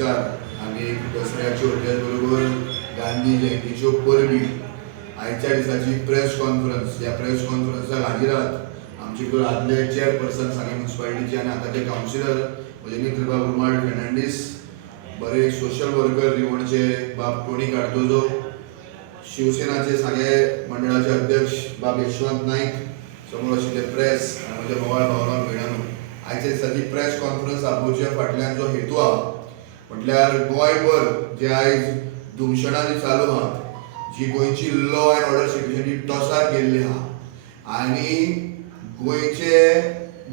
नमस्कार. आम्ही दसऱ्याच्यो त्याच बरोबर गांधी जयंतीच्यो परबी आयच्या दिसाची प्रेस कॉन्फरन्स. या प्रेस कॉन्फरन्साक हाजीर आहात आमचे भितर आदले चेअरपर्सन सांगे म्युन्सिपालिटीचे आनी आतांचे कावन्सिलर म्हणजे बाब रुमाल्ड फेर्नांडीस, बरे सोशल वर्कर रिवणचे बाब टोनी कार्दोजो, शिवसेनाचे सांगे मंडळाचे अध्यक्ष बाब यशवंत नाईक, समोर आशिल्ले प्रेस आनी म्हज्या मोबायल भावना भयणानो. आयच्या दिसाची प्रेस कॉन्फरन्स आपोवचे फाटल्यान जो हेतू आहा म्हटल्यार गोंयभर जे आयज धुमशणांनी चालू आहा, जी गोंयची लॉ अँड ऑर्डर सिट्युएशन टॉसार गेल्ली आहा आनी गोंयचे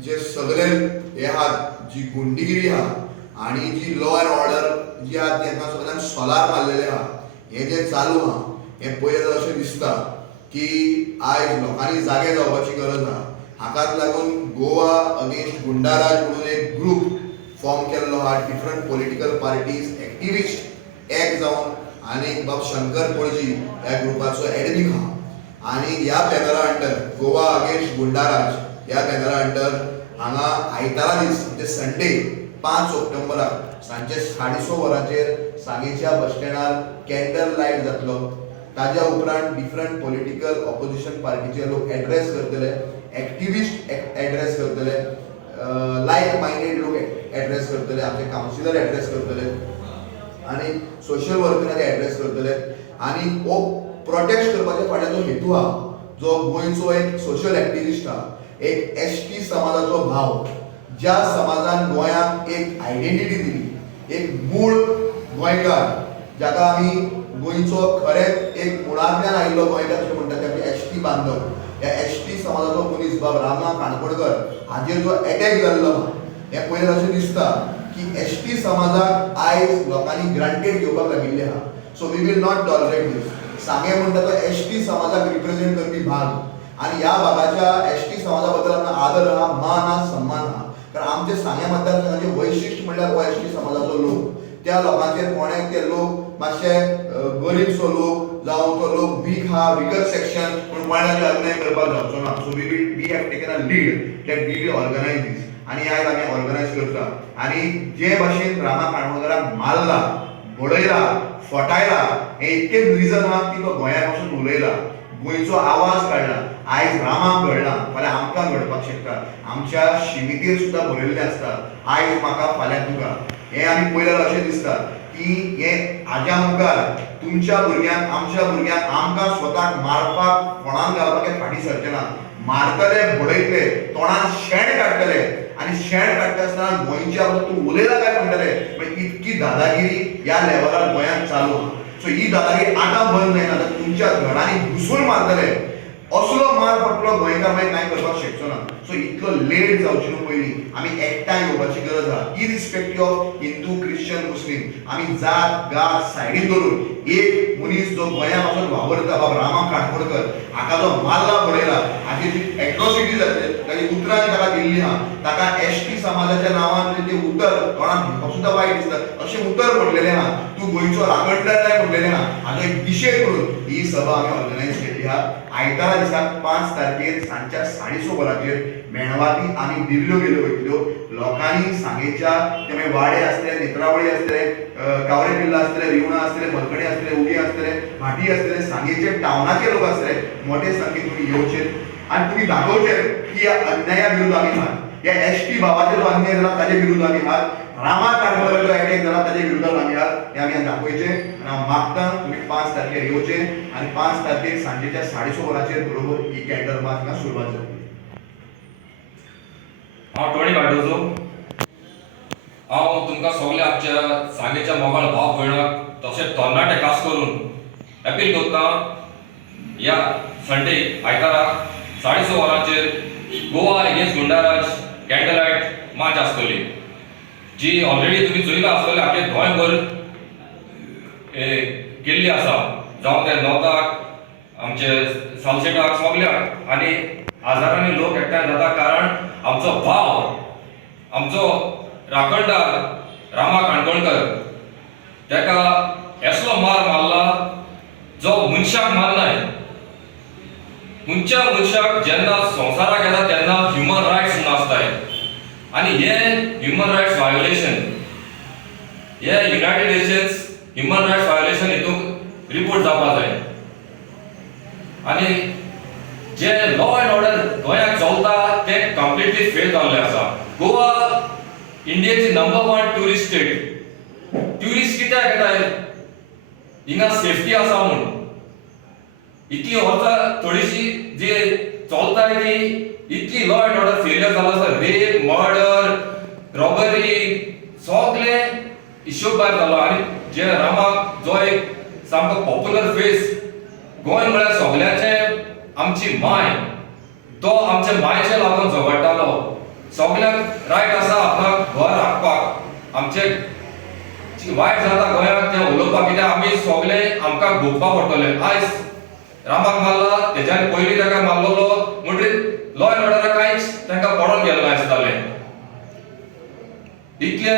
जे सगळे हे आहात, जी गुंडगिरी आहा आनी जी लॉ अँड ऑर्डर जी आहा तेका सगळ्यांक सोलार मारलेले आहा, हे जे चालू आहा हे पळयत अशें दिसता की आयज लोकांनी जागे जावपाची गरज आहा. हाकाच लागून गोवा अगेन्स्ट गुंडाराज म्हणून एक ग्रुप फॉर्म केल्लो आहा. डिफरंट पॉलिटिकल पार्टीज एक्टिविस्ट एक जावन आनी बाब शंकर पळजी ह्या ग्रुपाचो एडमीन आहा आनी ह्या बॅनरा अंडर गोवा अगेन्स्ट गुंडाराज ह्या बॅनरा अंडर हांगा आयतारा दीस म्हणजे संडे 5 ऑक्टोबराक सांजे 6:30 वरांचेर सांगेच्या बस स्टँडार कॅन्डल लायट जातलो. ताज्या उपरांत डिफरंट पॉलिटिकल ऑपोजिशन पार्टीचे लोक एड्रेस करतले, एक्टिविस्ट एड्रेस करतले, लायक मायंडेड लोक एड्रेस करतले, आमचे कावन्सिलर एड्रेस करतले आनी सोशल वर्करांनी एड्रेस करतले. आनी हो प्रोटेस्ट करपाच्या फाटल्यान जो हेतू आहा, जो गोंयचो एक सोशल एक्टिविस्ट आहा, एक एसटी समाजाचो भाव, ज्या समाजान गोंयाक एक आयडेंटिटी दिली, एक मूळ गोंयकार जाका आमी गोंयचो खरेंच एक मुळांतल्यान आयिल्लो गोंयकार अशें म्हणटात, ते एसटी बांदव. ह्या एसटी समाजाचो मनीस बाब रामा काणकोणकर हाजेर जो एटॅक जाल्लो हे पळयल्यार अशें दिसता की एसटी समाजाक आयज लोकांनी ग्रांटेड घेवपाक लागिल्ले आहा. So we will not tolerate this. सांगे म्हणटा तो एसटी समाजाक रिप्रेझेंट करपी भाग आनी ह्या भागाच्या एसटी समाजा बद्दल आमकां आदर आहा, मान आहा, सन्मान आहा. कारण आमचे सांगे मतदारसंघाचे वैशिश्ट म्हणल्यार हो एसटी समाजाचो लोक. त्या लोकांचेर कोणें ते लोक मातशे गरीबसो लोक जावं तो लोक वीक आहा, विकर सेक्शन पूण कोणाचे अन्याय करपाक जावचो ना. So we have taken a lead that we will organise this आनी आयज आमी ऑर्गनायज करता. आनी जे भाशेन रामा काणकोणकराक मारला, बडयला, फटायला, हे इतकेच रिजन आहा की तो गोंया पासून उलयला, गोंयचो आवाज काडला. आयज रामाक घडला, फाल्यां आमकां घडपाक शकता. आमच्या शिमितीर सुद्दां बरयल्लें आसता, आयज म्हाका फाल्यां तुका. हे आमी पळयल्यार अशें दिसता की हे हाज्या मुखार तुमच्या भुरग्यांक, आमच्या भुरग्यांक आमकां स्वताक मारपाक फोंडान घालपाक हे फाटीं सरचे ना. मारतले, बडयतले, तोंडान शेण काडटले आनी शेण काडटा आसतना गोंयच्या तूं उलयला काय म्हणटले. म्हणजे इतकी दादागिरी ह्या लेवलार गोंयांत चालू आहा. सो ही दादागिरी आतां बंद जायना, तुमच्या घरांनी घुसून मारतले. असलो मार पडटलो गोंयकार मागीर कांय करपाक शकचो ना. सो इतलो लेट जावची न्हू. पयलीं आमी एकठांय येवपाची गरज आहा, इरिस्पेक्टीव ऑफ हिंदू, क्रिश्चन, मुस्लीम. आमी जात गात सायडीन दवरून एक मनीस जो गोंया पासून वावरता, बाब रामा काणकोणकर, हाका जो मारला, बडयला, हाची जी एट्रॉसिटी जातली, ताची उतरां जी ताका दिल्लीं आहा, ताका एसटी समाजाच्या नांवान ते उतर तोंडान घेवपाक सुद्दां वायट दिसता. अशें उतर म्हणलेलें आहा, तूं गोंयचो राखणदार जाय म्हणलेलें आहा. हाजो एक निशेध करून ही सभा आमी ऑर्गनायज केल्ली आहा. आयतारा दिसाक 5 तारखेर सांजच्या 6:30 वरांचेर मेणवाती आनी दिल्ल्यो गेल्यो वयतल्यो. लोकांनी सांगेच्या ते मागीर वाडे आसतले, नेत्रावळी आसतले, कावरे बिल्ला आसतले, रिवणा आसतले, मलकणे आसतले, उगी आसतले, भाटी आसतले, सांगेचे टावनाचे लोक आसतले, मोठे संख्येन तुमी येवचे आनी तुमी दाखोवचे की ह्या अन्याया विरुद्ध आमी आहात. ह्या एसटी बाबाचेर जो अन्याय जाला ताचे विरुद्ध आमी आहात. रामा काणकोणकर जो एटॅक जाला ताचे विरुद्धान आमी आहात. हे आमी दाखोवचे आनी हांव मागता तुमी 5 तारखेर येवचे आनी 5 तारखेर सांजेच्या 6:30 वरांचेर बरोबर ही कॅन्डल मार्च सुरवात जातली. हांव टोनी कार्दोजो. हांव तुमकां सगळे आमच्या सांगेच्या मोगाळ भाव भयणाक तशेंच तरणाटे खास करून अपील करता, ह्या संडे आयतारा 6:30 वरांचेर Goa against goonda raj candle light March आसतली, जी ऑलरेडी तुमी चोयला आसतले. आख्खे गोंयभर केल्ली आसा, जावं ते नॉर्थाक, आमचे सालसेटाक, सगळ्याक. आनी हजारांनी लोक एकठांय जाता कारण आमचो भाव, आमचो राखणदार रामा काणकोणकर, ताका असलो मार मारला जो मनशाक मारनाय. खंयच्या मनशाक जेन्ना संवसाराक येता तेन्ना ह्युमन रायट्स म्हूण आसताय आनी हे ह्युमन रायट्स वायोलेशन हे United Nations human rights violation हितून रिपोर्ट जावपा जाय आनी जे लॉ अँड ऑर्डर गोंयाक चलता ते कंप्लिटली फेल जाल्ले आसा. गोवा इंडियेची नंबर 1 टुरिस्ट स्टेट. ट्युरिस्ट कित्याक येताय? हिंगा सेफ्टी आसा म्हणून. इतली वर्सां थोडीशी जी चलताय ती इतली लॉ अँड ऑर्डर फेलियर जाला आसा. रेप, मर्डर, रॉबरी सगळे हिशोब भायर जालो. आनी जे रामाक जो एक सामको पॉप्युलर फेस गोंय म्हळ्यार सगळ्याचे आमची माय, तो आमच्या मायचे लागून झगडटालो. सगळ्याक रायट आसा आपणाक घर राखपाक. आमचे वायट जाता गोंयाक ते उलोवपाक, कित्याक आमी सगळे आमकां भोगपाक पडटले. आयज रामाक मारला, तेच्या पयलीं ताका मारलोलो म्हणटरीत लॉ अँड ऑर्डर कांयच तांकां पडोन गेल्लें आसतालें. इतले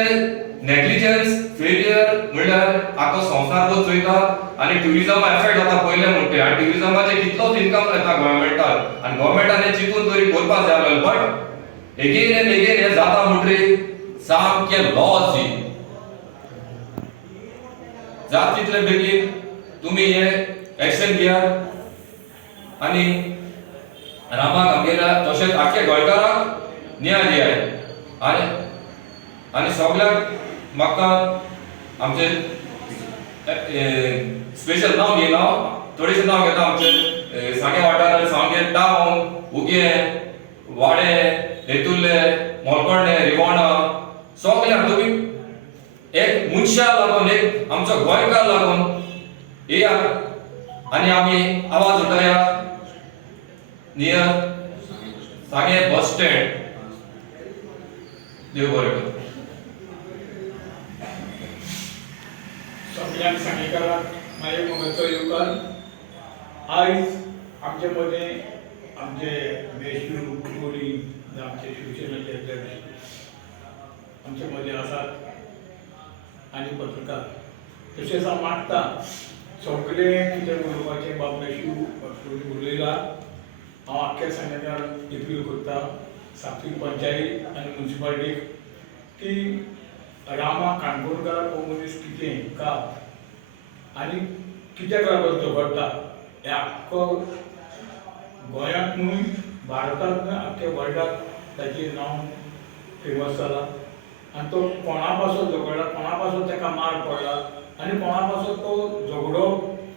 नेग्लिजन्स फेलियर म्हणल्यार आखो संवसार चोयता आनी ट्युरिजम एफेक्ट जाता पयले म्हणटे. आनी ट्युरिजमाचे कितलोच इन्कम येता गोव्हर्मेंटाक आनी गोव्हर्मेंटान चिंतून तरी करपाक जाय आसलें. बट एगेन एंड एगेन हे जाता म्हणटरी सामके लॉस ही जात तितले बेगीन तुमी हे एक्शन घेयात आनी रामाक आमगेल्या तशेंच आख्या गोंयकाराक न्याय दियात. आनी सगळ्याक म्हाका आमचे स्पेशल नांव घेयना, थोडेशें नांव घेता. आमचे सांगे वाठार सांगे टावन, उगे, वाडे, हेतुर्ले, मोलकोडणे, रिवाणा सगळ्यांक तुमी एक मनशाक लागून, एक आमचो गोंयकार लागून येयात आनी आमी आवाज उठोवया नियर सांगे बस स्टँड. देव बरें करूं. सगळ्यांक सांगेकाराक मागीर मोगाचो येवकार. आयज आमचे मदें आमचे मेशू कोली आमचे शिवसेनेचे अध्यक्ष आमचे मदें आसात आनी पत्रकार. तशेंच हांव मागता सगळे कितें उलोवपाचें बाब मेशू उलयला. हांव आख्ख्या सांगेकार अपील करता सातवी पंचायत आनी म्युन्सिपालिटीक की रामा काणकोणकार हो मनीस कितें का आनी कित्याक लागून झगडटा हें आख्खो गोंयांत न्हय भारतांत न्हय आख्ख्या वर्ल्डाक ताचें नांव फेमस जालां. आनी तो कोणा पासून झगडला, कोणा पासून ताका मार पडला आनी कोणा पासून तो झगडो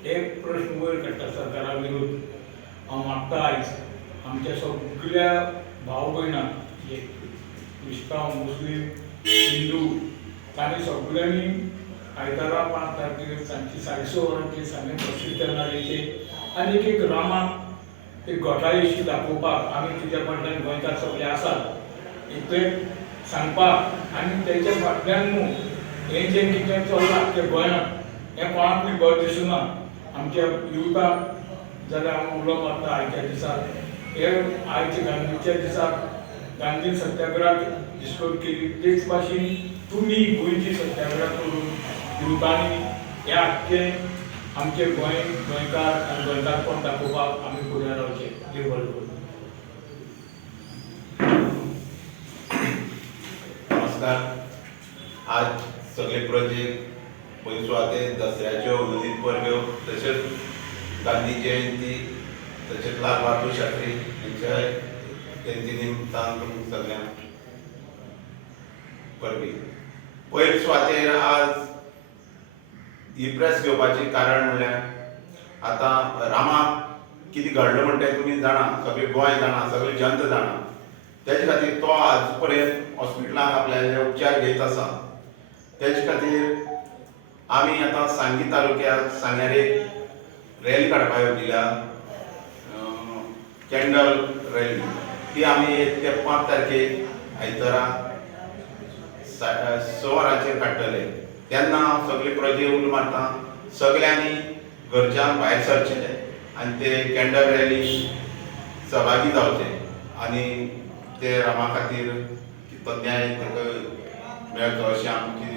एक प्रश्न वयर काडटा सरकारा विरोध. हांव मागता आयज आमच्या सगळ्या भाव भयणांक जे क्रिस्तांव, मुस्लीम, हिंदू तांणी सगळ्यांनी आयतारा 5 तारखेर सांजची 6:30 वरांचेर सांगे बसीर तेन्नाचे आनी एक रामाक एक घोटाळेशी दाखोवपाक आमी कित्या फाटल्यान गोंयकार सगळे आसात इतलें सांगपाक. आनी तेच्या फाटल्यान न्हू हें जें कितें चल्लां ते गोंयांत हें कोणाकूय बरें दिसना. आमच्या युथाक जाल्यार हांव उलो मारता आयच्या दिसाक हे आयच्या गांधीच्या दिसाक गांधी सत्याग्रहाक डिस्कस केली तेच भाशेन तुमी गोंयची सत्याग्रह करून युथांनी हे आख्खे आमचे गोंयकार आनी गोंयकारपण दाखोवपाक आमी फुडें रावचे. देव बरें करूं. नमस्कार. आज सगळे प्रोजेक्ट पयली सुवाते दसऱ्याच्यो उलदीत परब्यो तशेंच गांधी जयंती तशेंच लाल बहादूर शास्त्री हेंच्या जयंती निमतान तुमकां सगळ्यांक परबी. पयले सुवातेर आज ही प्रेस घेवपाचें कारण म्हणल्यार आतां रामाक कितें घडलें म्हणटा तें तुमी जाणा, सगळें गोंय जाणा, सगळें जंत जाणा. तेजे खातीर तो आज पर्यंत हॉस्पिटलांत आपल्याले उपचार घेत आसा. तेजे खातीर आमी आतां सांगी तालुक्याक सांग्यार एक रॅली काडपाक येवजिल्या, कॅन्डल रॅली. ती आमी 1 ते 5 तारखेक आयतारा 6 वरांचेर काडटले. तेन्ना हांव सगळे प्रजे उलो मारता सगळ्यांनी घरच्यान भायर सरचें आनी ते कॅन्डल रॅली सहभागी जावचे आनी ते रामा खातीर तो न्याय ताका मेळचो अशें आमची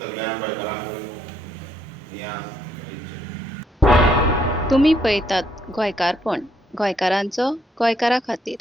सगळ्या गोंयकारांक तुम्ही पळयतात गोंयकारपण, गोंयकारांचो गोंयकारा खातीर.